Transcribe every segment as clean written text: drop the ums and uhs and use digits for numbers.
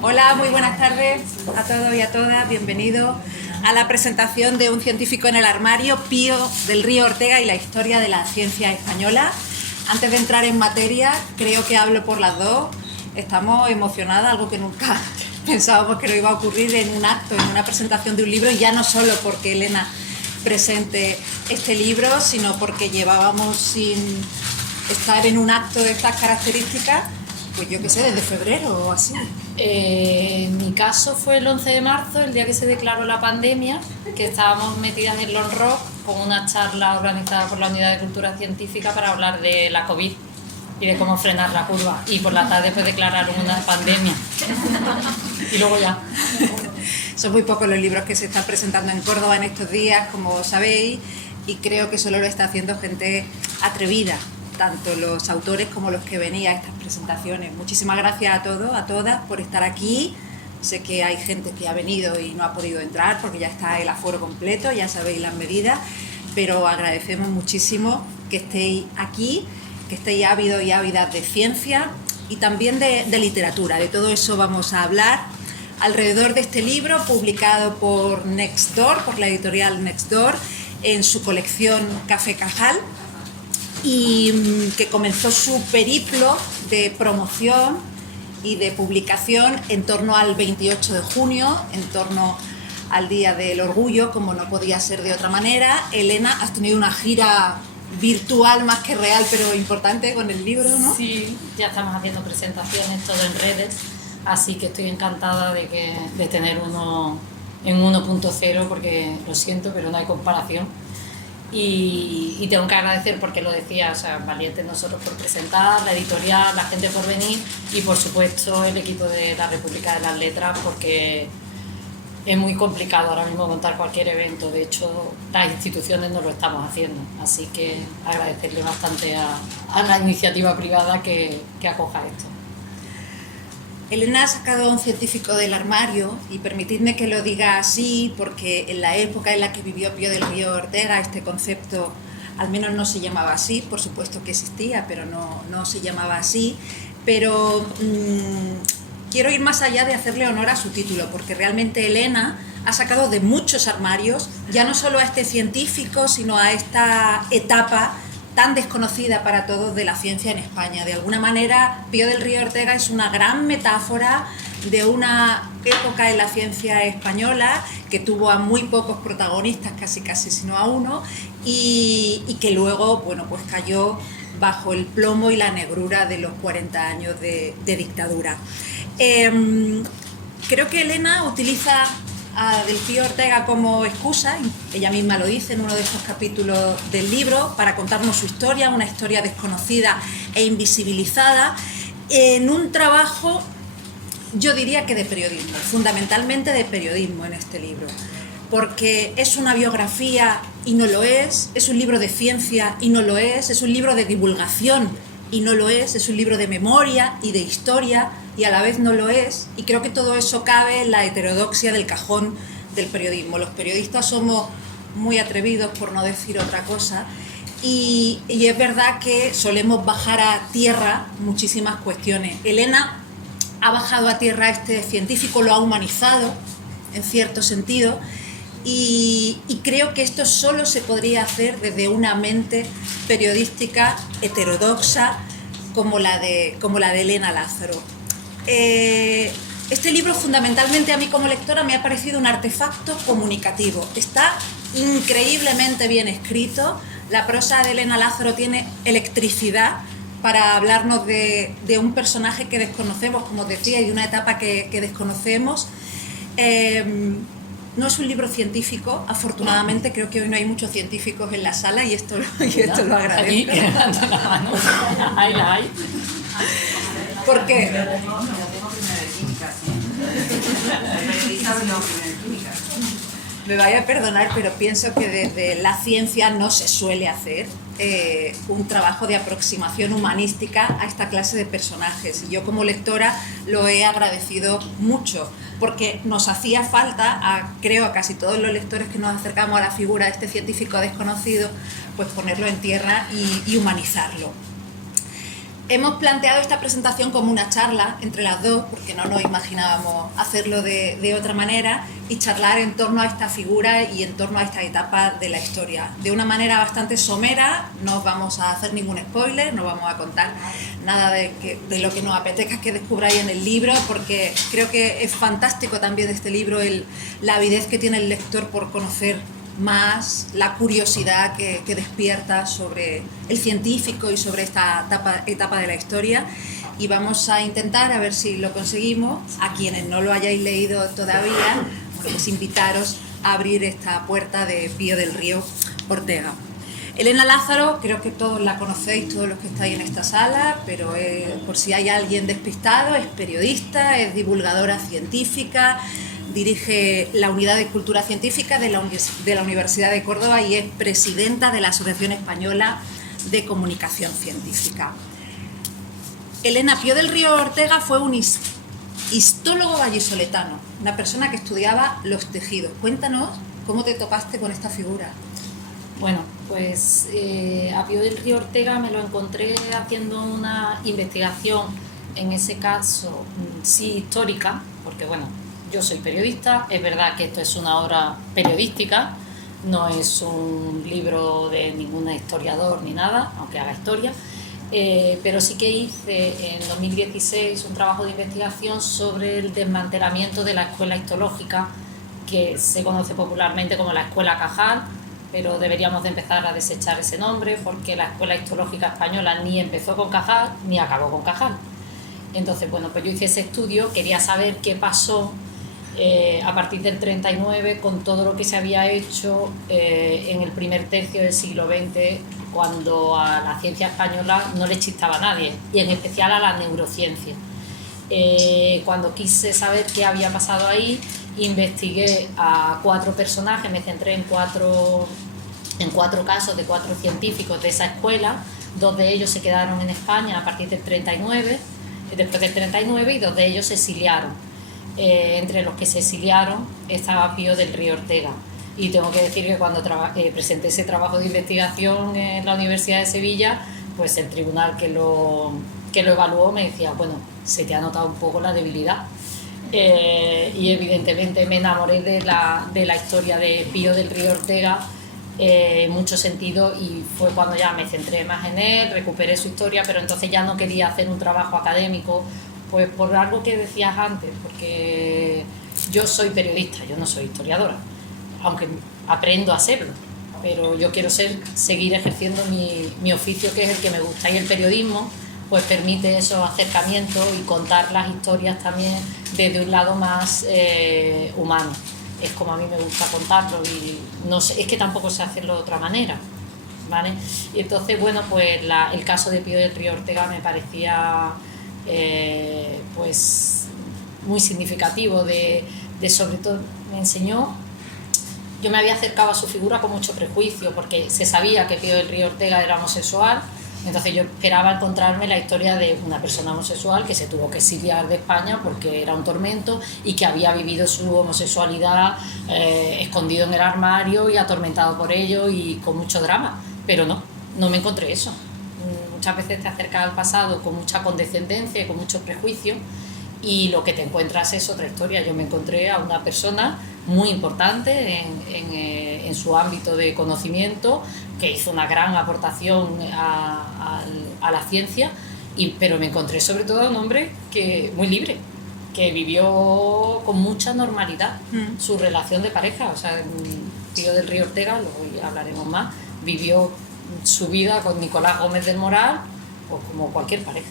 Hola, muy buenas tardes a todos y a todas. Bienvenidos a la presentación de Un científico en el armario, Pío del Río Ortega y la historia de la ciencia española. Antes de entrar en materia, creo que hablo por las dos. Estamos emocionadas, algo que nunca pensábamos que nos iba a ocurrir en un acto, en una presentación de un libro, y ya no solo porque Elena presente este libro, sino porque llevábamos sin estar en un acto de estas características, pues yo qué sé, desde febrero o así. En mi caso fue el 11 de marzo, el día que se declaró la pandemia, que estábamos metidas en Los Rock con una charla organizada por la Unidad de Cultura Científica para hablar de la COVID y de cómo frenar la curva. Y por la tarde pues declararon una pandemia. Y luego ya. Son muy pocos los libros que se están presentando en Córdoba en estos días, como sabéis, y creo que solo lo está haciendo gente atrevida, tanto los autores como los que venían a estas presentaciones. Muchísimas gracias a todos, a todas, por estar aquí. Sé que hay gente que ha venido y no ha podido entrar porque ya está el aforo completo, ya sabéis las medidas, pero agradecemos muchísimo que estéis aquí, que estéis ávidos y ávidas de ciencia y también de literatura. De todo eso vamos a hablar alrededor de este libro publicado por Nextdoor, por la editorial Nextdoor, en su colección Café Cajal, y que comenzó su periplo de promoción y de publicación en torno al 28 de junio, en torno al Día del Orgullo, como no podía ser de otra manera. Elena, has tenido una gira virtual más que real, pero importante con el libro, ¿no? Sí, ya estamos haciendo presentaciones todo en redes, así que estoy encantada de tener uno en 1.0, porque lo siento, pero no hay comparación. Y tengo que agradecer, porque lo decía, o sea, valientes nosotros por presentar, la editorial, la gente por venir y por supuesto el equipo de la República de las Letras, porque es muy complicado ahora mismo montar cualquier evento. De hecho, las instituciones no lo estamos haciendo, así que agradecerle bastante a la iniciativa privada que acoja esto. Elena ha sacado a un científico del armario, y permitidme que lo diga así porque en la época en la que vivió Pío del Río Ortega este concepto al menos no se llamaba así. Por supuesto que existía, pero no se llamaba así. Pero quiero ir más allá de hacerle honor a su título, porque realmente Elena ha sacado de muchos armarios, ya no solo a este científico, sino a esta etapa tan desconocida para todos de la ciencia en España. De alguna manera, Pío del Río Ortega es una gran metáfora de una época en la ciencia española que tuvo a muy pocos protagonistas, casi sino a uno, y que luego, bueno, pues cayó bajo el plomo y la negrura de los 40 años de dictadura. Creo que Elena utiliza a del Pío Ortega como excusa, ella misma lo dice en uno de estos capítulos del libro, para contarnos su historia, una historia desconocida e invisibilizada, en un trabajo, yo diría que de periodismo, fundamentalmente de periodismo en este libro, porque es una biografía y no lo es un libro de ciencia y no lo es un libro de divulgación y no lo es un libro de memoria y de historia y a la vez no lo es, y creo que todo eso cabe en la heterodoxia del cajón del periodismo. Los periodistas somos muy atrevidos, por no decir otra cosa, y es verdad que solemos bajar a tierra muchísimas cuestiones. Elena ha bajado a tierra a este científico, lo ha humanizado en cierto sentido, y creo que esto solo se podría hacer desde una mente periodística heterodoxa como la de Elena Lázaro. Este libro, fundamentalmente, a mí como lectora me ha parecido un artefacto comunicativo. Está increíblemente bien escrito. La prosa de Elena Lázaro tiene electricidad para hablarnos de un personaje que desconocemos, como os decía, y de una etapa que desconocemos. No es un libro científico, afortunadamente. Creo que hoy no hay muchos científicos en la sala y esto lo agradezco. Ahí la hay. ¿Por qué? Me vaya a perdonar, pero pienso que desde la ciencia no se suele hacer un trabajo de aproximación humanística a esta clase de personajes. Y yo como lectora lo he agradecido mucho, porque nos hacía falta, creo a casi todos los lectores que nos acercamos a la figura de este científico desconocido, pues ponerlo en tierra y humanizarlo. Hemos planteado esta presentación como una charla entre las dos, porque no nos imaginábamos hacerlo de otra manera, y charlar en torno a esta figura y en torno a esta etapa de la historia. De una manera bastante somera, no vamos a hacer ningún spoiler, no vamos a contar nada de lo que nos apetezca que descubráis en el libro, porque creo que es fantástico también de este libro la avidez que tiene el lector por conocer más, la curiosidad que despierta sobre el científico y sobre esta etapa de la historia, y vamos a intentar a ver si lo conseguimos. A quienes no lo hayáis leído todavía, pues invitaros a abrir esta puerta de Pío del Río Ortega. Elena Lázaro, creo que todos la conocéis, todos los que estáis en esta sala, pero por si hay alguien despistado, es periodista, es divulgadora científica, dirige la Unidad de Cultura Científica de la Universidad de Córdoba y es presidenta de la Asociación Española de Comunicación Científica. Elena, Pío del Río Ortega fue un histólogo vallisoletano, una persona que estudiaba los tejidos. Cuéntanos cómo te topaste con esta figura. Bueno, pues a Pío del Río Ortega me lo encontré haciendo una investigación, en ese caso sí histórica, porque bueno, yo soy periodista, es verdad que esto es una obra periodística, no es un libro de ningún historiador ni nada, aunque haga historia, pero sí que hice en 2016 un trabajo de investigación sobre el desmantelamiento de la escuela histológica, que se conoce popularmente como la Escuela Cajal, pero deberíamos de empezar a desechar ese nombre porque la escuela histológica española ni empezó con Cajal ni acabó con Cajal. Entonces, bueno, pues yo hice ese estudio, quería saber qué pasó a partir del 39 con todo lo que se había hecho en el primer tercio del siglo XX, cuando a la ciencia española no le chistaba a nadie, y en especial a la neurociencia. Cuando quise saber qué había pasado ahí, investigué a 4 personajes, me centré en cuatro casos de 4 científicos de esa escuela. 2 de ellos se quedaron en España a partir del 39, después del 39, y 2 de ellos se exiliaron. Entre los que se exiliaron estaba Pío del Río Ortega. Y tengo que decir que cuando presenté ese trabajo de investigación en la Universidad de Sevilla, pues el tribunal que lo evaluó me decía, bueno, se te ha notado un poco la debilidad. Y evidentemente me enamoré de la historia de Pío del Río Ortega en muchos sentidos, y fue cuando ya me centré más en él, recuperé su historia, pero entonces ya no quería hacer un trabajo académico, pues por algo que decías antes, porque yo soy periodista, yo no soy historiadora, aunque aprendo a serlo, pero yo quiero seguir ejerciendo mi oficio, que es el que me gusta, y el periodismo pues permite esos acercamientos y contar las historias también desde un lado más humano. Es como a mí me gusta contarlo, y no sé, es que tampoco sé hacerlo de otra manera, ¿vale? Y entonces, bueno, pues el caso de Pío del Río Ortega me parecía pues muy significativo, de sobre todo me enseñó. Yo me había acercado a su figura con mucho prejuicio, porque se sabía que Pío del Río Ortega era homosexual. Entonces yo esperaba encontrarme la historia de una persona homosexual que se tuvo que exiliar de España porque era un tormento, y que había vivido su homosexualidad escondido en el armario y atormentado por ello y con mucho drama. Pero no me encontré eso. Muchas veces te acercas al pasado con mucha condescendencia y con mucho prejuicio, y lo que te encuentras es otra historia. Yo me encontré a una persona muy importante en su ámbito de conocimiento, que hizo una gran aportación a la ciencia, pero me encontré sobre todo a un hombre muy libre, que vivió con mucha normalidad su relación de pareja. O sea, Pío del Río Ortega, luego ya hablaremos más, vivió su vida con Nicolás Gómez del Moral, o como cualquier pareja.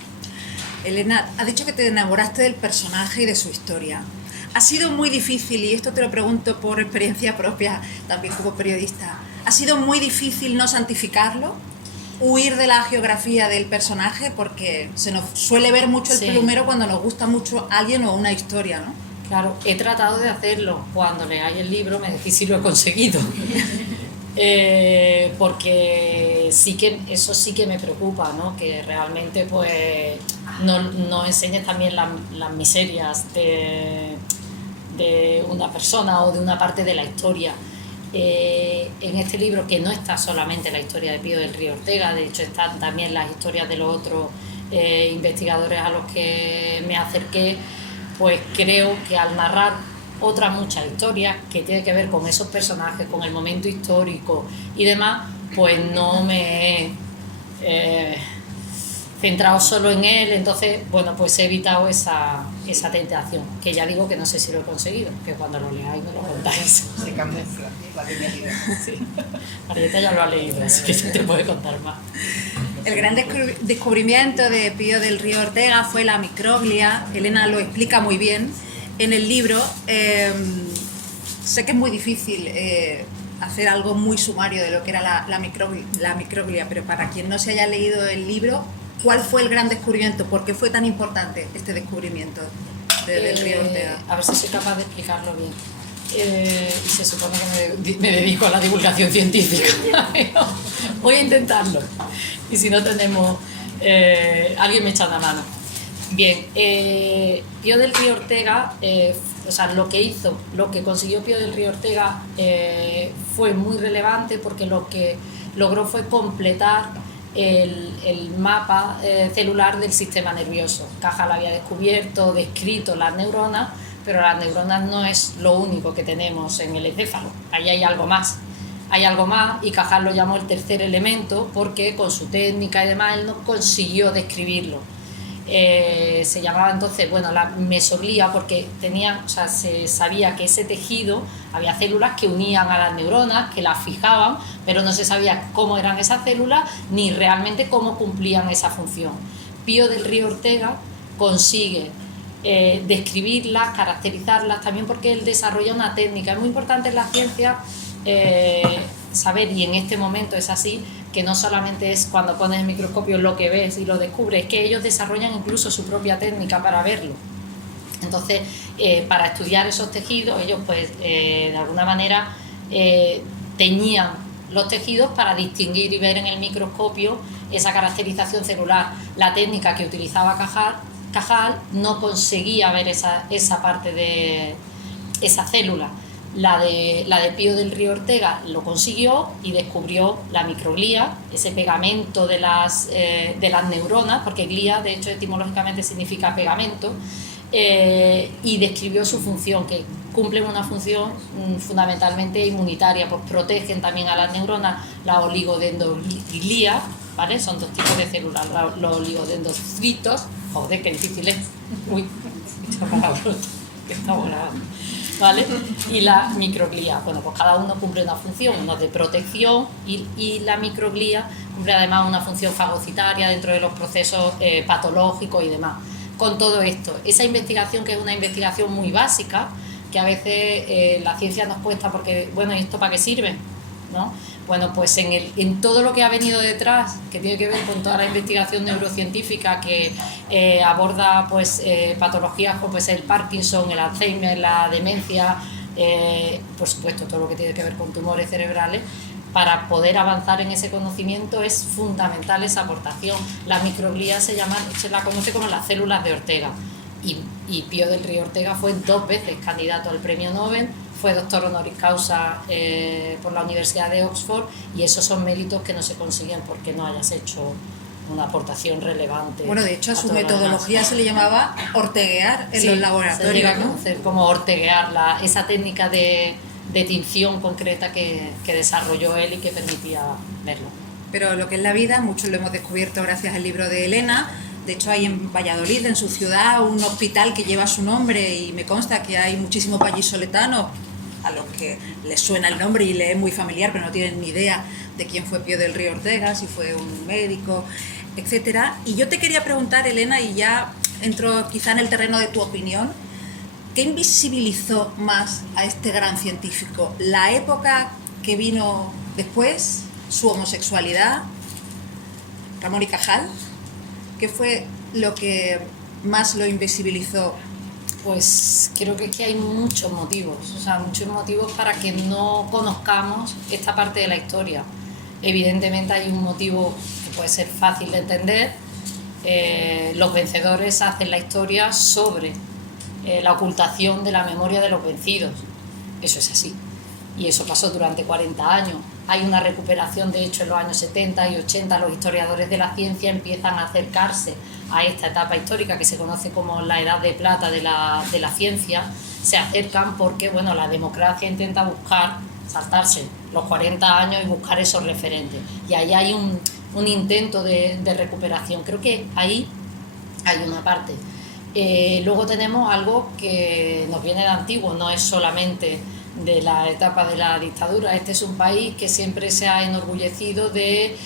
Elena, has dicho que te enamoraste del personaje y de su historia. Ha sido muy difícil, y esto te lo pregunto por experiencia propia, también como periodista, ¿ha sido muy difícil no santificarlo? Huir de la geografía del personaje, porque se nos suele ver mucho el plumero cuando nos gusta mucho alguien o una historia, ¿no? Claro, he tratado de hacerlo. Cuando leáis el libro me decís si lo he conseguido. Porque eso sí que me preocupa, ¿no? Que realmente pues no enseñes también las miserias de una persona o de una parte de la historia. En este libro, que no está solamente la historia de Pío del Río Ortega, de hecho están también las historias de los otros investigadores a los que me acerqué, pues creo que al narrar otras muchas historias que tienen que ver con esos personajes, con el momento histórico y demás, pues no me he centrado solo en él. Entonces, bueno, pues he evitado esa tentación, que ya digo que no sé si lo he conseguido, que cuando lo leáis me lo contáis. Se camufla la genialidad. Sí. Marieta ya lo ha leído, así que se te puede contar más. El gran descubrimiento de Pío del Río Ortega fue la microglia. Elena lo explica muy bien en el libro. Sé que es muy difícil hacer algo muy sumario de lo que era la microglia, pero para quien no se haya leído el libro, ¿cuál fue el gran descubrimiento? ¿Por qué fue tan importante este descubrimiento del Río Ortega? A ver si soy capaz de explicarlo bien. Y se supone que me dedico a la divulgación científica. Voy a intentarlo. Y si no tenemos... alguien me echa una mano. Bien, Pío del Río Ortega, o sea, lo que consiguió Pío del Río Ortega fue muy relevante, porque lo que logró fue completar el mapa celular del sistema nervioso. Cajal había descrito las neuronas, pero las neuronas no es lo único que tenemos en el encéfalo. Ahí hay algo más. Hay algo más, y Cajal lo llamó el tercer elemento, porque con su técnica y demás él no consiguió describirlo. Se llamaba entonces, bueno, la mesoglia, porque se sabía que ese tejido había células que unían a las neuronas, que las fijaban, pero no se sabía cómo eran esas células ni realmente cómo cumplían esa función. Pío del Río Ortega consigue describirlas, caracterizarlas, también porque él desarrolla una técnica. Es muy importante en la ciencia saber, y en este momento es así, que no solamente es cuando pones el microscopio lo que ves y lo descubres, es que ellos desarrollan incluso su propia técnica para verlo. Entonces, para estudiar esos tejidos, ellos pues de alguna manera teñían los tejidos para distinguir y ver en el microscopio esa caracterización celular. La técnica que utilizaba Cajal no conseguía ver esa parte de esa célula. La de Pío del Río Ortega lo consiguió y descubrió la microglia, ese pegamento de las neuronas, porque glia, de hecho, etimológicamente significa pegamento, y describió su función, que cumplen una función fundamentalmente inmunitaria, pues protegen también a las neuronas. La oligodendroglia, ¿vale? Son dos tipos de células, los oligodendrocitos, joder, qué difícil es, uy, esta palabra, que estamos grabando, ¿vale? Y la microglia, bueno, pues cada uno cumple una función, uno de protección, y la microglia cumple además una función fagocitaria dentro de los procesos patológicos y demás. Con todo esto, esa investigación, que es una investigación muy básica, que a veces la ciencia nos cuesta porque, bueno, ¿y esto para qué sirve?, ¿no? Bueno, pues en todo lo que ha venido detrás, que tiene que ver con toda la investigación neurocientífica que aborda pues patologías como pues, el Parkinson, el Alzheimer, la demencia, por supuesto todo lo que tiene que ver con tumores cerebrales, para poder avanzar en ese conocimiento es fundamental esa aportación. La microglia se la conoce como las células de Ortega, y Pío del Río Ortega fue 2 veces candidato al premio Nobel, fue doctor honoris causa por la Universidad de Oxford, y esos son méritos que no se consiguen porque no hayas hecho una aportación relevante. Bueno, de hecho a su metodología se le llamaba orteguear en los laboratorios, se llega a ¿no? conocer como orteguear, esa técnica de tinción concreta que desarrolló él y que permitía verlo. Pero lo que es la vida, muchos lo hemos descubierto gracias al libro de Elena. De hecho, hay en Valladolid, en su ciudad, un hospital que lleva su nombre, y me consta que hay muchísimos vallisoletanos a los que les suena el nombre y les es muy familiar, pero no tienen ni idea de quién fue Pío del Río Ortega, si fue un médico, etcétera. Y yo te quería preguntar, Elena, y ya entro quizá en el terreno de tu opinión, ¿qué invisibilizó más a este gran científico? ¿La época que vino después, su homosexualidad, Ramón y Cajal? ¿Qué fue lo que más lo invisibilizó? Pues creo que es que hay muchos motivos para que no conozcamos esta parte de la historia. Evidentemente hay un motivo que puede ser fácil de entender. Los vencedores hacen la historia sobre la ocultación de la memoria de los vencidos. Eso es así. Y eso pasó durante 40 años. Hay una recuperación, de hecho, en los años 70 y 80 los historiadores de la ciencia empiezan a acercarse a esta etapa histórica que se conoce como la edad de plata de la ciencia, se acercan porque, bueno, la democracia intenta buscar, saltarse los 40 años y buscar esos referentes. Y ahí hay un intento de recuperación. Creo que ahí hay una parte. Luego tenemos algo que nos viene de antiguo, no es solamente de la etapa de la dictadura. Este es un país que siempre se ha enorgullecido de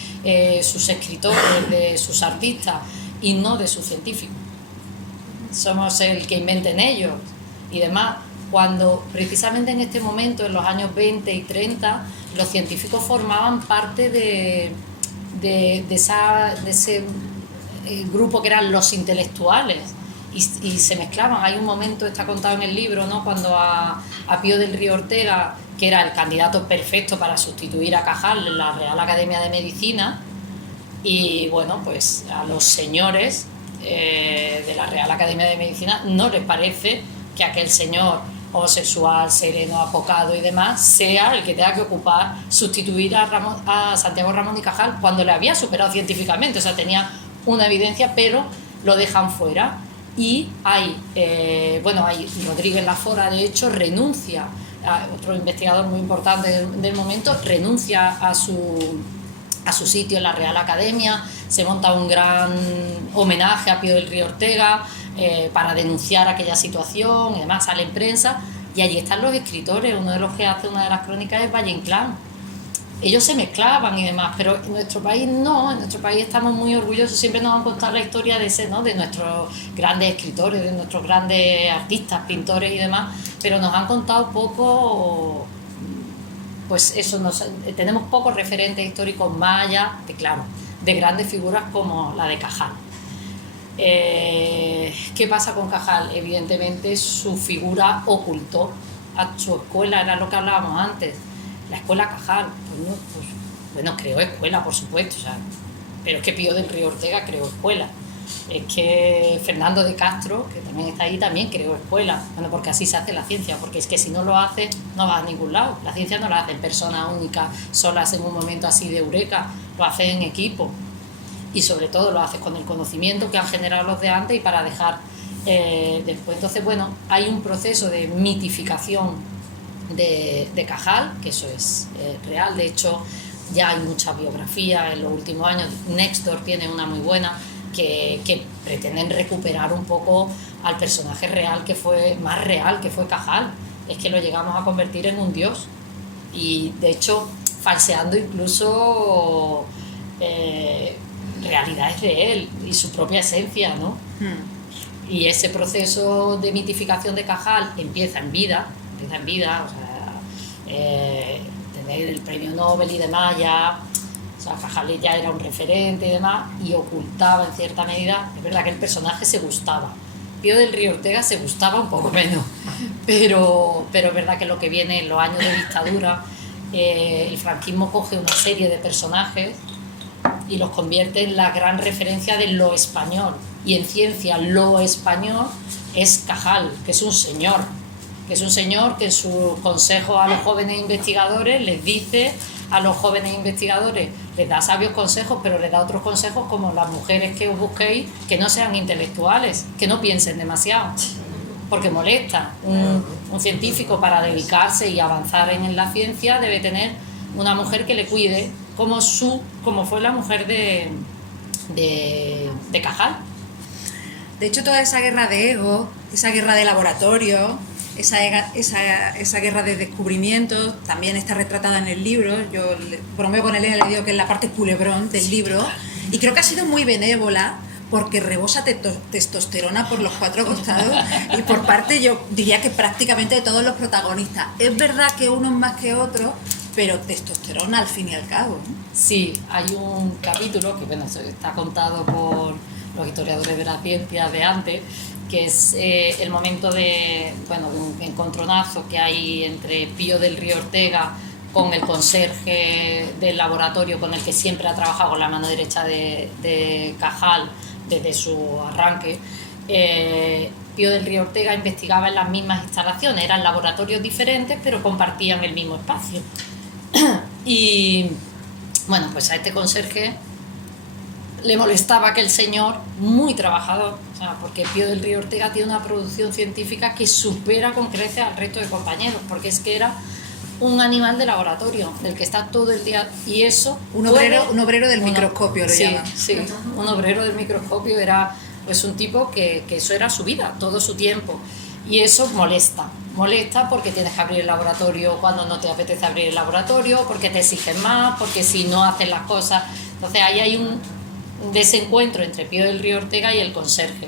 sus escritores, de sus artistas y no de sus científicos. Somos el que inventen ellos y demás, cuando precisamente en este momento, en los años 20 y 30, los científicos formaban parte de ese grupo que eran los intelectuales y se mezclaban. Hay un momento, está contado en el libro, ¿no?, cuando a Pío del Río Ortega, que era el candidato perfecto para sustituir a Cajal en la Real Academia de Medicina, y bueno, pues a los señores de la Real Academia de Medicina no les parece que aquel señor homosexual, sereno, apocado y demás sea el que tenga que sustituir a Santiago Ramón y Cajal, cuando le había superado científicamente, o sea, tenía una evidencia, pero lo dejan fuera. Y hay Rodríguez Lafora, de hecho, renuncia, otro investigador muy importante del momento, renuncia a su sitio en la Real Academia, se monta un gran homenaje a Pío del Río Ortega para denunciar aquella situación, y además sale en prensa, y allí están los escritores. Uno de los que hace una de las crónicas es Valle Inclán. Ellos se mezclaban y demás, pero en nuestro país no. En nuestro país estamos muy orgullosos, siempre nos han contado la historia de ese, ¿no?, de nuestros grandes escritores, de nuestros grandes artistas, pintores y demás, pero nos han contado poco, pues eso, tenemos pocos referentes históricos más allá de grandes figuras como la de Cajal. ¿Qué pasa con Cajal? Evidentemente su figura ocultó a su escuela, era lo que hablábamos antes. La escuela Cajal, creó escuela, por supuesto, o sea, pero es que Pío del Río Ortega creó escuela. Es que Fernando de Castro, que también está ahí, también creó escuela. Bueno, porque así se hace la ciencia, porque es que si no lo hace, no va a ningún lado. La ciencia no la hacen personas únicas, solas en un momento así de eureka, lo hacen en equipo. Y sobre todo lo haces con el conocimiento que han generado los de antes y para dejar después. Entonces, bueno, hay un proceso de mitificación de Cajal, que eso es real. De hecho, ya hay mucha biografía en los últimos años. Nextor tiene una muy buena que pretenden recuperar un poco al personaje real, más real que fue Cajal. Es que lo llegamos a convertir en un dios, y de hecho falseando incluso realidades de él y su propia esencia, ¿no? Y ese proceso de mitificación de Cajal empieza en vida, o sea, tener el premio Nobel y demás, ya, o sea, Cajal ya era un referente y demás, y ocultaba en cierta medida. Es verdad que el personaje se gustaba. Pío del Río Ortega se gustaba un poco menos, pero es verdad que lo que viene en los años de dictadura, el franquismo coge una serie de personajes y los convierte en la gran referencia de lo español. Y en ciencia, lo español es Cajal, que es un señor que en sus consejos a los jóvenes investigadores les dice a los jóvenes investigadores, les da sabios consejos, pero les da otros consejos como las mujeres que os busquéis, que no sean intelectuales, que no piensen demasiado, porque molesta. Un científico, para dedicarse y avanzar en la ciencia, debe tener una mujer que le cuide, como fue la mujer de Cajal. De hecho, toda esa guerra de ego, esa guerra de laboratorio, esa guerra de descubrimientos también está retratada en el libro. Yo bromeo con él en el vídeo, que es la parte culebrón del libro, y creo que ha sido muy benévola, porque rebosa testosterona por los cuatro costados y por parte, yo diría que prácticamente de todos los protagonistas. Es verdad que unos más que otros, pero testosterona al fin y al cabo, ¿no? Sí, hay un capítulo que está contado por los historiadores de la ciencia de antes, que es el momento de un encontronazo que hay entre Pío del Río Ortega con el conserje del laboratorio con el que siempre ha trabajado, con la mano derecha de Cajal desde su arranque. Pío del Río Ortega investigaba en las mismas instalaciones, eran laboratorios diferentes pero compartían el mismo espacio. Y bueno, pues a este conserje le molestaba que el señor, muy trabajador, o sea, porque Pío del Río Ortega tiene una producción científica que supera con creces al resto de compañeros, porque es que era un animal de laboratorio, del que está todo el día, y eso... Un obrero del microscopio, lo llaman. Sí, un obrero del microscopio, era pues un tipo que eso era su vida, todo su tiempo, y eso molesta porque tienes que abrir el laboratorio cuando no te apetece abrir el laboratorio, porque te exigen más, porque si no haces las cosas... Entonces ahí hay un desencuentro entre Pío del Río Ortega y el conserje.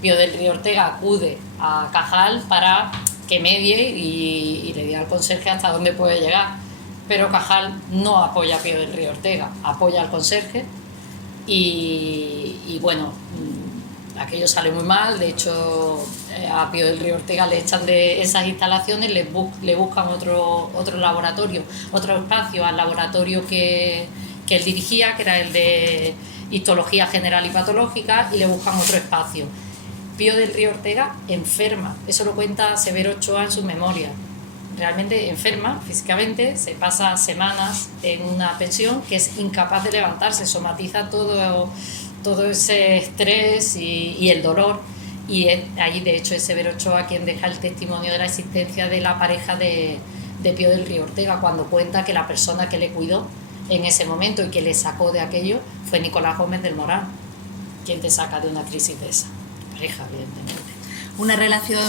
Pío del Río Ortega acude a Cajal para que medie y le diga al conserje hasta dónde puede llegar, pero Cajal no apoya a Pío del Río Ortega, apoya al conserje y bueno, aquello sale muy mal. De hecho, a Pío del Río Ortega le echan de esas instalaciones, le buscan otro laboratorio, otro espacio al laboratorio que él dirigía, que era el de histología general y patológica, y le buscan otro espacio. Pío del Río Ortega enferma, eso lo cuenta Severo Ochoa en sus memorias. Realmente enferma físicamente, se pasa semanas en una pensión, que es incapaz de levantarse, somatiza todo ese estrés y el dolor. Y allí, de hecho, es Severo Ochoa quien deja el testimonio de la existencia de la pareja de Pío del Río Ortega, cuando cuenta que la persona que le cuidó en ese momento y que le sacó de aquello fue Nicolás Gómez del Moral, quien te saca de una crisis de esa pareja, evidentemente. Una relación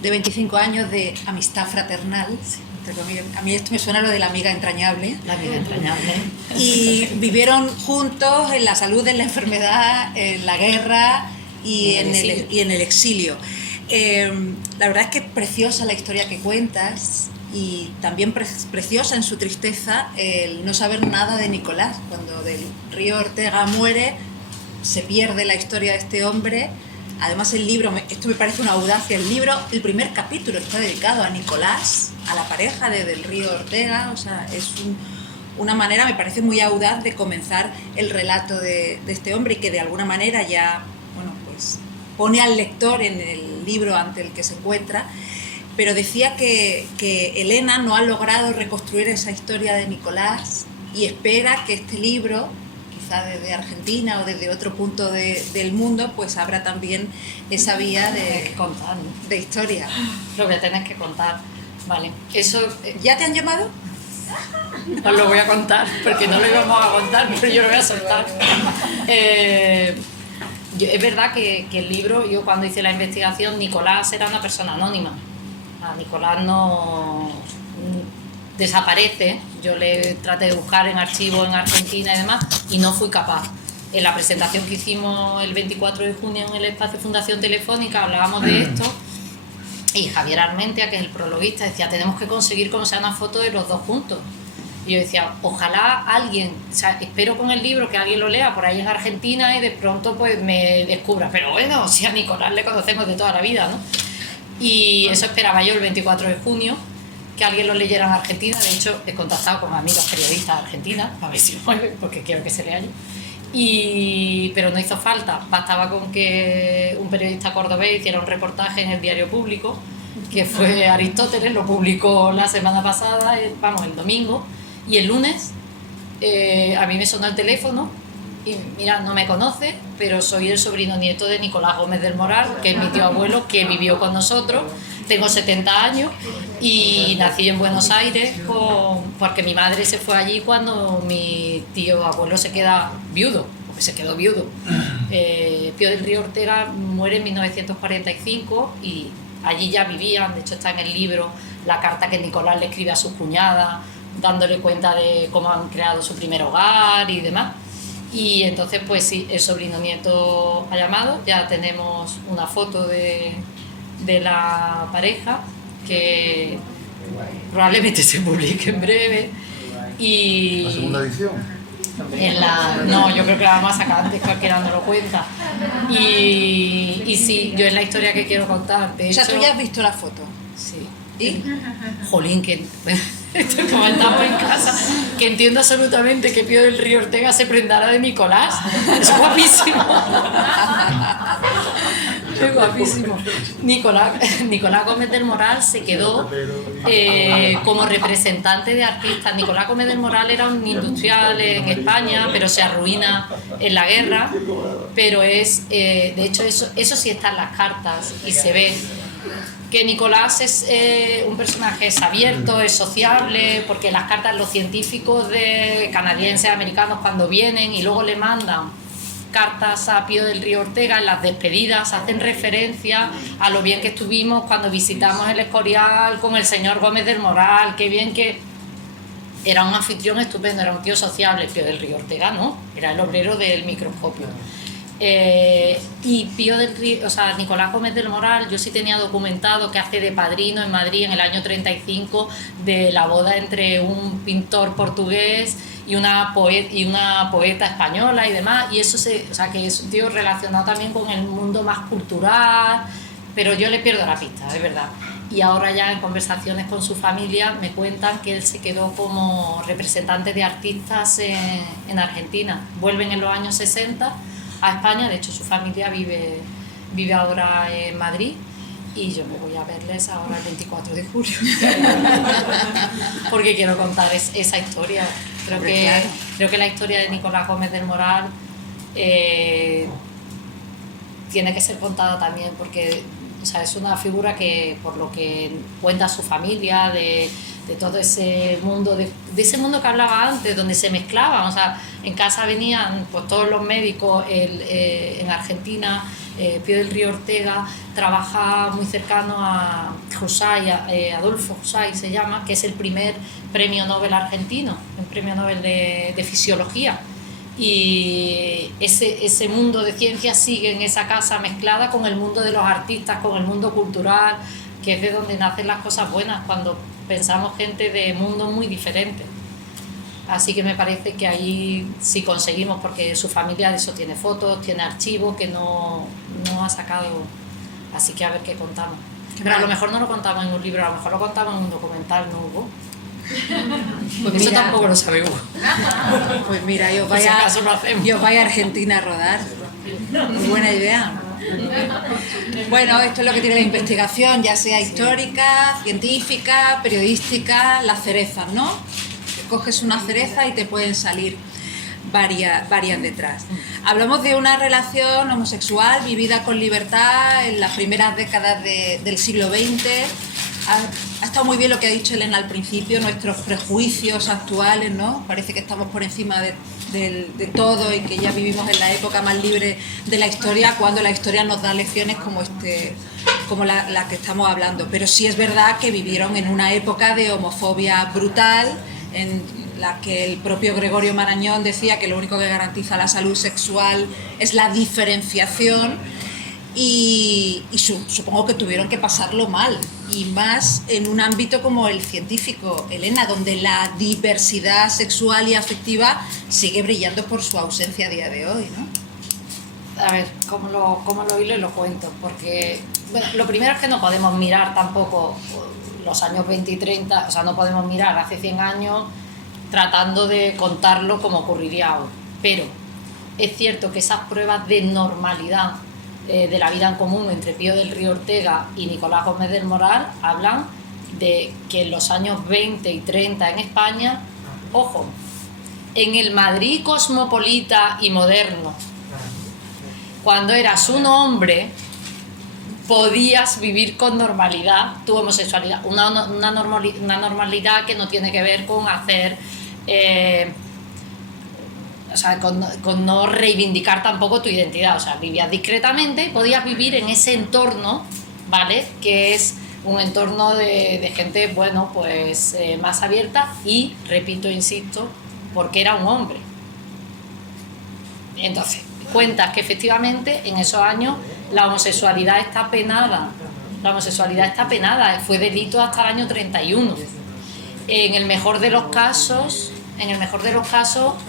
de 25 años de amistad fraternal, entre comillas. A mí esto me suena lo de la amiga entrañable. La amiga entrañable. Y vivieron juntos en la salud, en la enfermedad, en la guerra y en el exilio. La verdad es que es preciosa la historia que cuentas, y también preciosa en su tristeza el no saber nada de Nicolás. Cuando del Río Ortega muere, se pierde la historia de este hombre. Además, el libro, esto me parece una audacia, el primer capítulo está dedicado a Nicolás, a la pareja de del Río Ortega. O sea, es una manera, me parece muy audaz, de comenzar el relato de este hombre, y que de alguna manera ya, bueno, pues pone al lector en el libro ante el que se encuentra. Pero decía que Elena no ha logrado reconstruir esa historia de Nicolás, y espera que este libro, quizá desde Argentina o desde otro punto del mundo, pues abra también esa vía de historia. Lo que tienes que contar, vale. Eso, ¿Ya te han llamado? os lo voy a contar, porque no lo íbamos a contar, pero yo lo voy a soltar. Es verdad que el libro, yo cuando hice la investigación, Nicolás era una persona anónima. Nicolás no desaparece. Yo le traté de buscar en archivos en Argentina y demás, y no fui capaz. En la presentación que hicimos el 24 de junio en el espacio Fundación Telefónica hablábamos de esto, y Javier Armentia, que es el prologuista, decía: tenemos que conseguir como sea una foto de los dos juntos. Y yo decía, ojalá alguien, o sea, espero con el libro que alguien lo lea por ahí en Argentina y de pronto pues me descubra. Pero bueno, si a Nicolás le conocemos de toda la vida, ¿no? Y eso esperaba yo el 24 de junio, que alguien lo leyera en Argentina. De hecho, he contactado con amigos periodistas argentinas a ver si mueven, porque quiero que se lea allí. Pero no hizo falta, bastaba con que un periodista cordobés hiciera un reportaje en el Diario Público, que fue Aristóteles, lo publicó la semana pasada, el domingo, y el lunes a mí me sonó el teléfono. Y mira, no me conoce, pero soy el sobrino nieto de Nicolás Gómez del Moral, que es mi tío abuelo, que vivió con nosotros. Tengo 70 años y nací en Buenos Aires porque mi madre se fue allí cuando mi tío abuelo se queda viudo, porque se quedó viudo. Pío del Río Ortega muere en 1945 y allí ya vivían. De hecho, está en el libro la carta que Nicolás le escribe a sus cuñadas, dándole cuenta de cómo han creado su primer hogar y demás. Y entonces, pues sí, el sobrino nieto ha llamado, ya tenemos una foto de la pareja que probablemente se publique en breve. Y ¿La segunda edición? No, yo creo que la vamos a sacar antes, cualquiera no lo cuenta. Y sí, yo es la historia que quiero contar. De O sea, hecho, tú ya has visto la foto. Sí. ¿Y? Jolín, que comentamos en casa, que entiendo absolutamente que Pío del Río Ortega se prendara de Nicolás. Es guapísimo. Es guapísimo. Nicolás Gómez del Moral se quedó como representante de artistas. Nicolás Gómez del Moral era un industrial en España, pero se arruina en la guerra. Pero de hecho, eso sí está en las cartas y se ve que Nicolás es un personaje, es abierto, es sociable, porque las cartas, los científicos canadienses, americanos, cuando vienen y luego le mandan cartas a Pío del Río Ortega en las despedidas, hacen referencia a lo bien que estuvimos cuando visitamos el Escorial con el señor Gómez del Moral, qué bien que... Era un anfitrión estupendo, era un tío sociable. Pío del Río Ortega no, era el obrero del microscopio. Y Nicolás Gómez del Moral, yo sí tenía documentado que hace de padrino en Madrid en el año 35 de la boda entre un pintor portugués y una poeta española y demás, y eso que es un tío relacionado también con el mundo más cultural, pero yo le pierdo la pista, es verdad. Y ahora ya en conversaciones con su familia me cuentan que él se quedó como representante de artistas en Argentina. Vuelven en los años 60 a España, de hecho su familia vive ahora en Madrid y yo me voy a verles ahora el 24 de julio porque quiero contar esa historia. Creo que la historia de Nicolás Gómez del Moral tiene que ser contada también porque es una figura que, por lo que cuenta su familia, de todo ese mundo, de ese mundo que hablaba antes, donde se mezclaban, en casa venían pues todos los médicos, en Argentina, Pío del Río Ortega trabaja muy cercano a Jusay, Adolfo Jusay se llama, que es el primer premio Nobel argentino, un premio Nobel de fisiología. Y ese mundo de ciencia sigue en esa casa mezclada con el mundo de los artistas, con el mundo cultural, que es de donde nacen las cosas buenas, cuando pensamos gente de mundos muy diferentes. Así que me parece que ahí sí conseguimos, porque su familia de eso tiene fotos, tiene archivos que no ha sacado, así que a ver qué contamos. Pero a lo mejor no lo contamos en un libro, a lo mejor lo contamos en un documental, ¿no, Hugo? Pues eso tampoco lo sabemos. Pues mira, yo vaya a Argentina a rodar. Muy buena idea. Bueno, esto es lo que tiene la investigación, ya sea histórica, científica, periodística, las cerezas, ¿no? Coges una cereza y te pueden salir varias detrás. Hablamos de una relación homosexual vivida con libertad en las primeras décadas del siglo XX. Ha estado muy bien lo que ha dicho Elena al principio, nuestros prejuicios actuales, ¿no? Parece que estamos por encima de todo y que ya vivimos en la época más libre de la historia, cuando la historia nos da lecciones como la que estamos hablando. Pero sí es verdad que vivieron en una época de homofobia brutal, en la que el propio Gregorio Marañón decía que lo único que garantiza la salud sexual es la diferenciación. Y supongo que tuvieron que pasarlo mal, y más en un ámbito como el científico, Elena, donde la diversidad sexual y afectiva sigue brillando por su ausencia a día de hoy, ¿no? A ver, ¿cómo lo hilo y lo cuento? Porque bueno, lo primero es que no podemos mirar tampoco los años 20 y 30, no podemos mirar hace 100 años tratando de contarlo como ocurriría hoy. Pero es cierto que esas pruebas de normalidad de la vida en común entre Pío del Río Ortega y Nicolás Gómez del Moral hablan de que en los años 20 y 30 en España, ojo, en el Madrid cosmopolita y moderno, cuando eras un hombre, podías vivir con normalidad tu homosexualidad, una normalidad que no tiene que ver con hacer... con no reivindicar tampoco tu identidad, vivías discretamente, podías vivir en ese entorno, ¿vale? Que es un entorno de gente, bueno, pues más abierta y, repito, insisto, porque era un hombre. Entonces, cuentas que efectivamente en esos años la homosexualidad está penada, fue delito hasta el año 31. En el mejor de los casos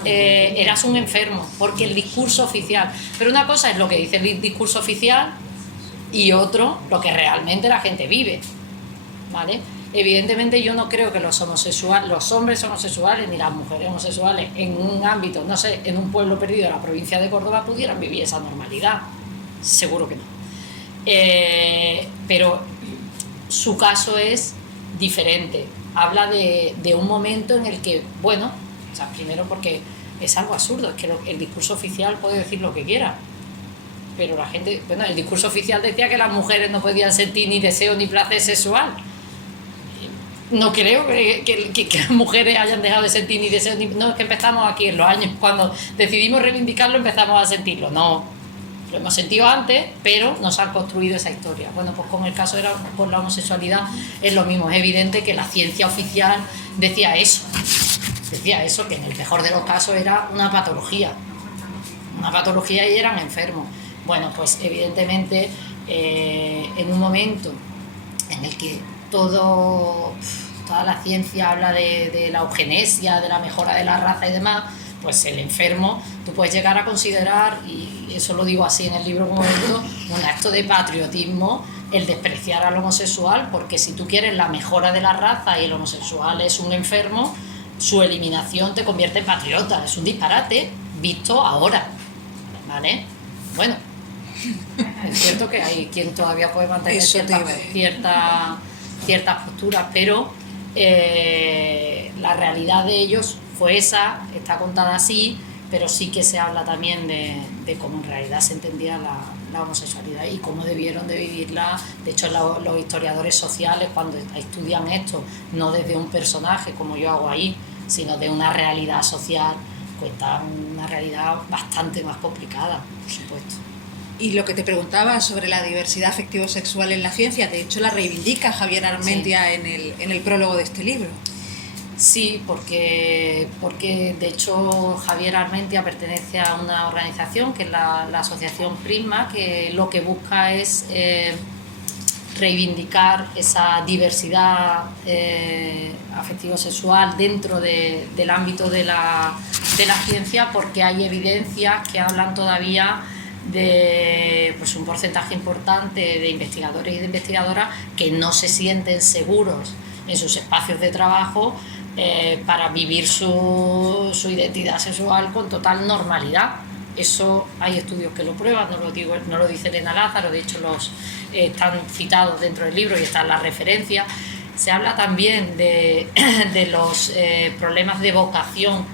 eras un enfermo, porque el discurso oficial, pero una cosa es lo que dice el discurso oficial y otro lo que realmente la gente vive, ¿vale? Evidentemente yo no creo que los hombres homosexuales ni las mujeres homosexuales en un ámbito, no sé, en un pueblo perdido de la provincia de Córdoba pudieran vivir esa normalidad, seguro que no. Pero su caso es diferente. Habla de un momento en el que, bueno, o sea, primero porque es algo absurdo, es que el discurso oficial puede decir lo que quiera, pero la gente, bueno, el discurso oficial decía que las mujeres no podían sentir ni deseo ni placer sexual. No creo que las mujeres hayan dejado de sentir ni deseo, no, es que empezamos aquí en los años, cuando decidimos reivindicarlo empezamos a sentirlo, no, lo hemos sentido antes, pero nos han construido esa historia. Bueno, pues con el caso con la homosexualidad es lo mismo, es evidente que la ciencia oficial decía eso, que en el mejor de los casos era una patología y eran enfermos. Bueno, pues evidentemente en un momento en el que toda la ciencia habla de la eugenesia, de la mejora de la raza y demás, pues el enfermo, tú puedes llegar a considerar, y eso lo digo así en el libro como esto, un acto de patriotismo el despreciar al homosexual, porque si tú quieres la mejora de la raza y el homosexual es un enfermo, su eliminación te convierte en patriota. Es un disparate visto ahora, ¿vale? Bueno, es cierto que hay quien todavía puede mantener ciertas posturas, pero la realidad de ellos fue esa, está contada así, pero sí que se habla también de cómo en realidad se entendía la homosexualidad y cómo debieron de vivirla. De hecho, los historiadores sociales, cuando estudian esto, no desde un personaje como yo hago ahí, sino de una realidad social, cuentan una realidad bastante más complicada, por supuesto. Y lo que te preguntaba sobre la diversidad afectivo-sexual en la ciencia, de hecho la reivindica Javier Armentia, sí, en el prólogo de este libro. Sí, porque de hecho Javier Armentia pertenece a una organización que es la Asociación Prisma, que lo que busca es reivindicar esa diversidad afectivo-sexual dentro del ámbito de la ciencia, porque hay evidencias que hablan todavía de pues, un porcentaje importante de investigadores y de investigadoras que no se sienten seguros en sus espacios de trabajo para vivir su identidad sexual con total normalidad. Eso hay estudios que lo prueban, no lo dice Elena Lázaro, de hecho están citados dentro del libro y están las referencias. Se habla también de los problemas de vocación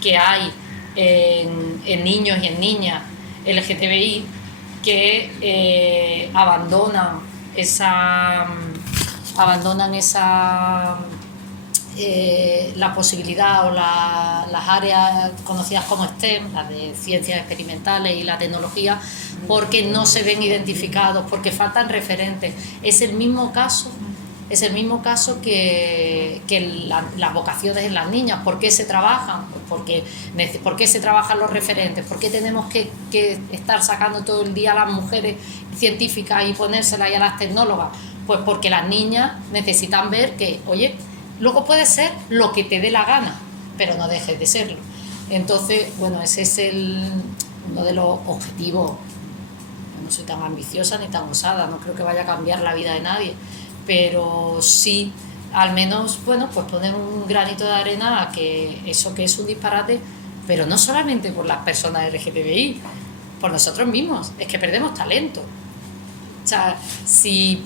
que hay en niños y en niñas LGTBI que abandonan la posibilidad o las áreas conocidas como STEM, las de ciencias experimentales y la tecnología, porque no se ven identificados, porque faltan referentes. Es el mismo caso que las vocaciones en las niñas. ¿Por qué se trabajan? ¿Por qué se trabajan los referentes? ¿Por qué tenemos que estar sacando todo el día a las mujeres científicas y ponérselas y a las tecnólogas? Pues porque las niñas necesitan ver que, oye, luego puede ser lo que te dé la gana, pero no dejes de serlo. Entonces, bueno, ese es uno de los objetivos. No soy tan ambiciosa ni tan osada, no creo que vaya a cambiar la vida de nadie, pero sí, al menos, bueno, pues poner un granito de arena a que eso que es un disparate, pero no solamente por las personas LGTBI, por nosotros mismos, es que perdemos talento. O sea, si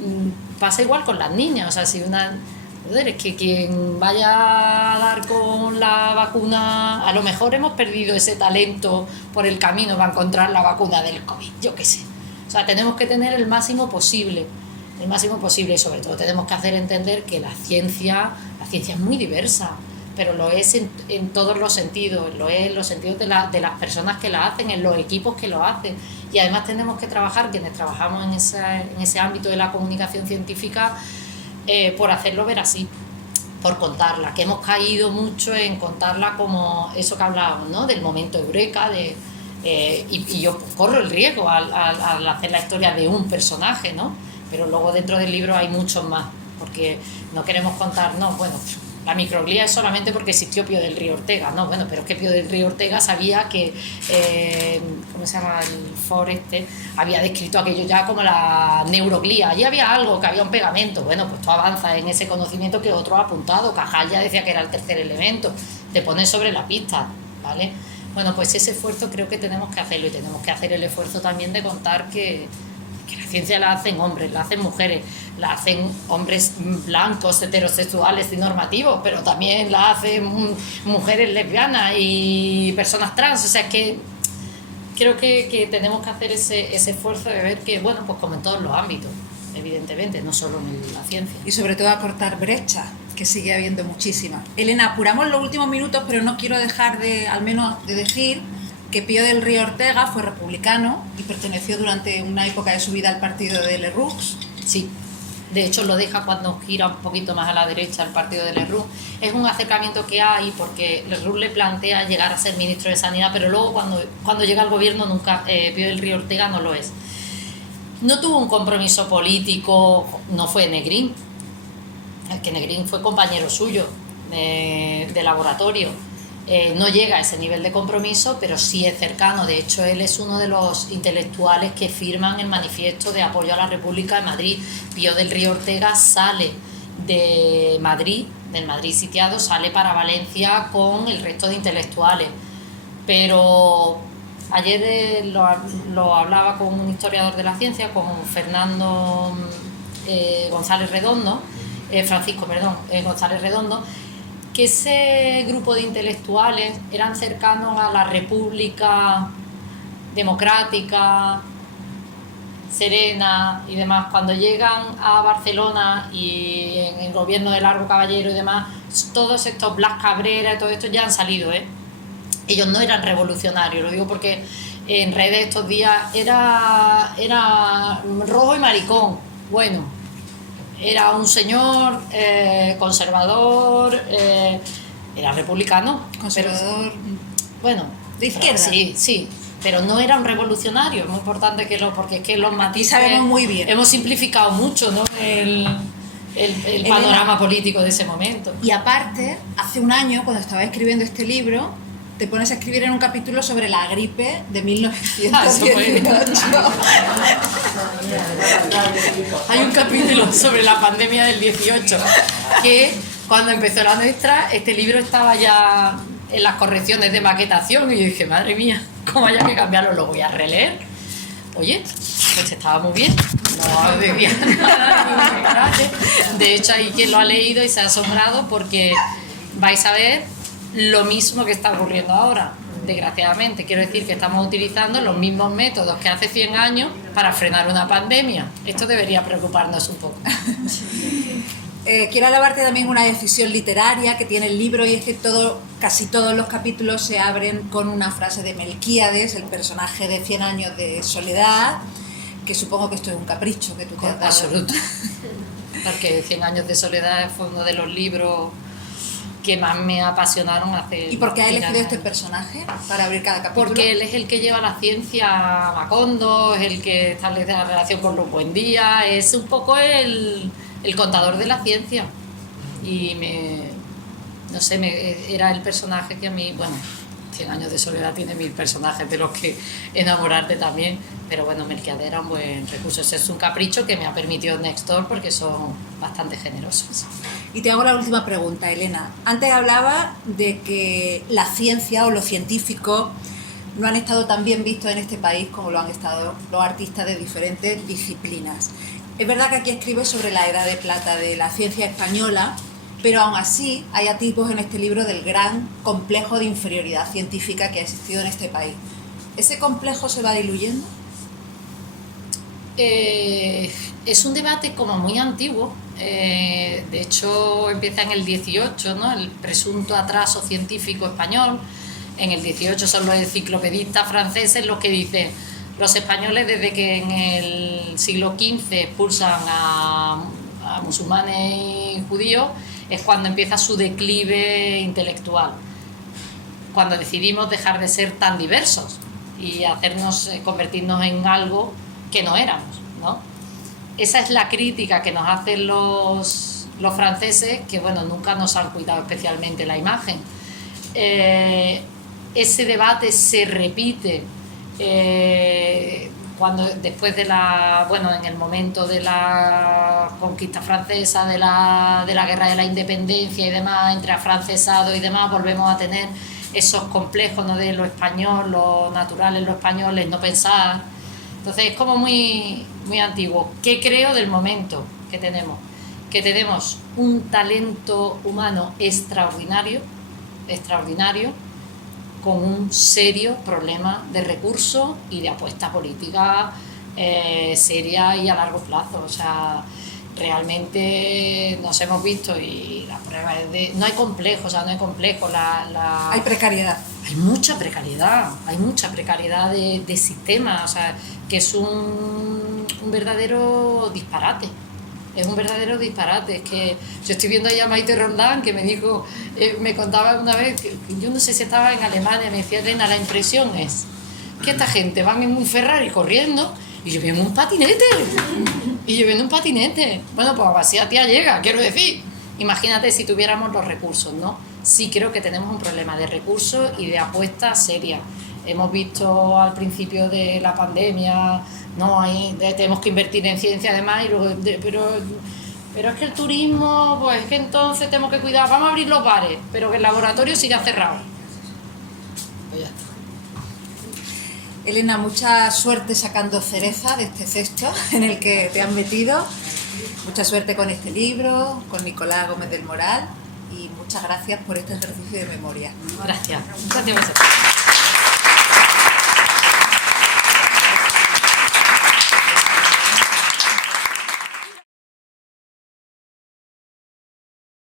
pasa igual con las niñas, o sea, si es que quien vaya a dar con la vacuna, a lo mejor hemos perdido ese talento por el camino para encontrar la vacuna del COVID, yo qué sé. O sea, tenemos que tener el máximo posible y sobre todo tenemos que hacer entender que la ciencia es muy diversa, pero lo es en todos los sentidos, lo es en los sentidos de las personas que la hacen, en los equipos que lo hacen, y además tenemos que trabajar, quienes trabajamos en ese ámbito de la comunicación científica, por hacerlo ver así, por contarla, que hemos caído mucho en contarla como eso que hablábamos, ¿no? Del momento eureka, y yo corro el riesgo al hacer la historia de un personaje, ¿no? Pero luego dentro del libro hay muchos más, porque no queremos contar, no, bueno, la microglía es solamente porque existió Pío del Río Ortega, no, bueno, pero es que Pío del Río Ortega sabía que, ¿cómo se llama? El Foreste había descrito aquello ya como la neuroglía, allí había algo, que había un pegamento, bueno, pues tú avanzas en ese conocimiento que otro ha apuntado, Cajal ya decía que era el tercer elemento, te pones sobre la pista, ¿vale? Bueno, pues ese esfuerzo creo que tenemos que hacerlo, y tenemos que hacer el esfuerzo también de contar que que la ciencia la hacen hombres, la hacen mujeres, la hacen hombres blancos, heterosexuales y normativos, pero también la hacen mujeres lesbianas y personas trans. O sea, que creo que tenemos que hacer ese esfuerzo de ver que, bueno, pues como en todos los ámbitos, evidentemente, no solo en la ciencia. Y sobre todo acortar brechas, que sigue habiendo muchísimas. Elena, apuramos los últimos minutos, pero no quiero dejar al menos de decir que Pío del Río Ortega fue republicano y perteneció durante una época de su vida al partido de Lerroux. Sí, de hecho lo deja cuando gira un poquito más a la derecha el partido de Lerroux. Es un acercamiento que hay porque Lerroux le plantea llegar a ser ministro de Sanidad, pero luego cuando llega al gobierno nunca, Pío del Río Ortega no lo es. No tuvo un compromiso político, no fue Negrín, que Negrín fue compañero suyo de laboratorio. No llega a ese nivel de compromiso, pero sí es cercano. De hecho, él es uno de los intelectuales que firman el manifiesto de apoyo a la República de Madrid. Pío del Río Ortega sale de Madrid, del Madrid sitiado, sale para Valencia con el resto de intelectuales. Pero ayer lo hablaba con un historiador de la ciencia, con Fernando González Redondo, Francisco González Redondo, que ese grupo de intelectuales eran cercanos a la República democrática, serena y demás. Cuando llegan a Barcelona y en el gobierno de Largo Caballero y demás, todos estos Blas Cabrera y todo esto ya han salido, Ellos no eran revolucionarios, lo digo porque en redes estos días era rojo y maricón. Bueno, era un señor conservador, era republicano. Conservador. Pero, bueno, de izquierda. Sí, pero no era un revolucionario. Es muy importante porque es que los matices sabemos muy bien. Hemos simplificado mucho, ¿no? el panorama político de ese momento. Y aparte, hace un año, cuando estaba escribiendo este libro, te pones a escribir en un capítulo sobre la gripe de 1918. Hay un capítulo sobre la pandemia del 18 que cuando empezó la nuestra, este libro estaba ya en las correcciones de maquetación y yo dije, madre mía, ¿cómo haya que cambiarlo? Lo voy a releer. Oye, pues estaba muy bien, no decía nada. De hecho, hay quien lo ha leído y se ha asombrado porque vais a ver lo mismo que está ocurriendo ahora, desgraciadamente. Quiero decir que estamos utilizando los mismos métodos que hace 100 años para frenar una pandemia. Esto debería preocuparnos un poco. Quiero alabarte también una decisión literaria que tiene el libro, y es que casi todos los capítulos se abren con una frase de Melquíades, el personaje de 100 años de soledad, que supongo que esto es un capricho que tú te has dado. Absoluto. Porque 100 años de soledad fue uno de los libros que más me apasionaron hace... ¿Y por qué ha elegido este personaje para abrir cada capítulo? Porque él es el que lleva la ciencia a Macondo, es el que establece la relación con los Buendía, es un poco el contador de la ciencia. Y era el personaje que a mí, bueno, 100 años de soledad tiene 1000 personajes de los que enamorarte también, pero bueno, Melquíades era un buen recurso. Ese es un capricho que me ha permitido Nextor porque son bastante generosos. Y te hago la última pregunta, Elena. Antes hablaba de que la ciencia o los científicos no han estado tan bien vistos en este país como lo han estado los artistas de diferentes disciplinas. Es verdad que aquí escribes sobre la edad de plata de la ciencia española, pero aún así hay atisbos en este libro del gran complejo de inferioridad científica que ha existido en este país. ¿Ese complejo se va diluyendo? Es un debate como muy antiguo. De hecho, empieza en el 18, ¿no? El presunto atraso científico español. En el 18 son los enciclopedistas franceses los que dicen: los españoles, desde que en el siglo XV expulsan a musulmanes y judíos, es cuando empieza su declive intelectual, cuando decidimos dejar de ser tan diversos y convertirnos en algo que no éramos, ¿no? Esa es la crítica que nos hacen los franceses, que bueno, nunca nos han cuidado especialmente la imagen. Ese debate se repite después en el momento de la conquista francesa, de la guerra de la independencia y demás, entre afrancesado y demás, volvemos a tener esos complejos, ¿no? De lo español, lo natural en lo español, es no pensar. Entonces es como muy muy antiguo. ¿Qué creo del momento que tenemos? Que tenemos un talento humano extraordinario, con un serio problema de recursos y de apuesta política seria y a largo plazo. O sea, realmente nos hemos visto y la prueba es de... No hay complejo, Hay precariedad. Hay mucha precariedad de sistema, o sea, que es un verdadero disparate. Es un verdadero disparate. Es que yo estoy viendo allá a Maite Roldán, que me dijo, me contaba una vez, que yo no sé si estaba en Alemania, me decía, Elena, la impresión es que esta gente van en un Ferrari corriendo y yo viendo un patinete. Bueno, pues así a tía llega, quiero decir. Imagínate si tuviéramos los recursos, ¿no? Sí creo que tenemos un problema de recursos y de apuesta seria. Hemos visto al principio de la pandemia, no, ahí tenemos que invertir en ciencia además, y luego, pero es que el turismo, pues es que entonces tenemos que cuidar, vamos a abrir los bares, pero que el laboratorio siga cerrado. Pues ya está. Elena, mucha suerte sacando cereza de este cesto en el que te has metido. Mucha suerte con este libro, con Nicolás Gómez del Moral, y muchas gracias por este ejercicio de memoria. Gracias a vosotros.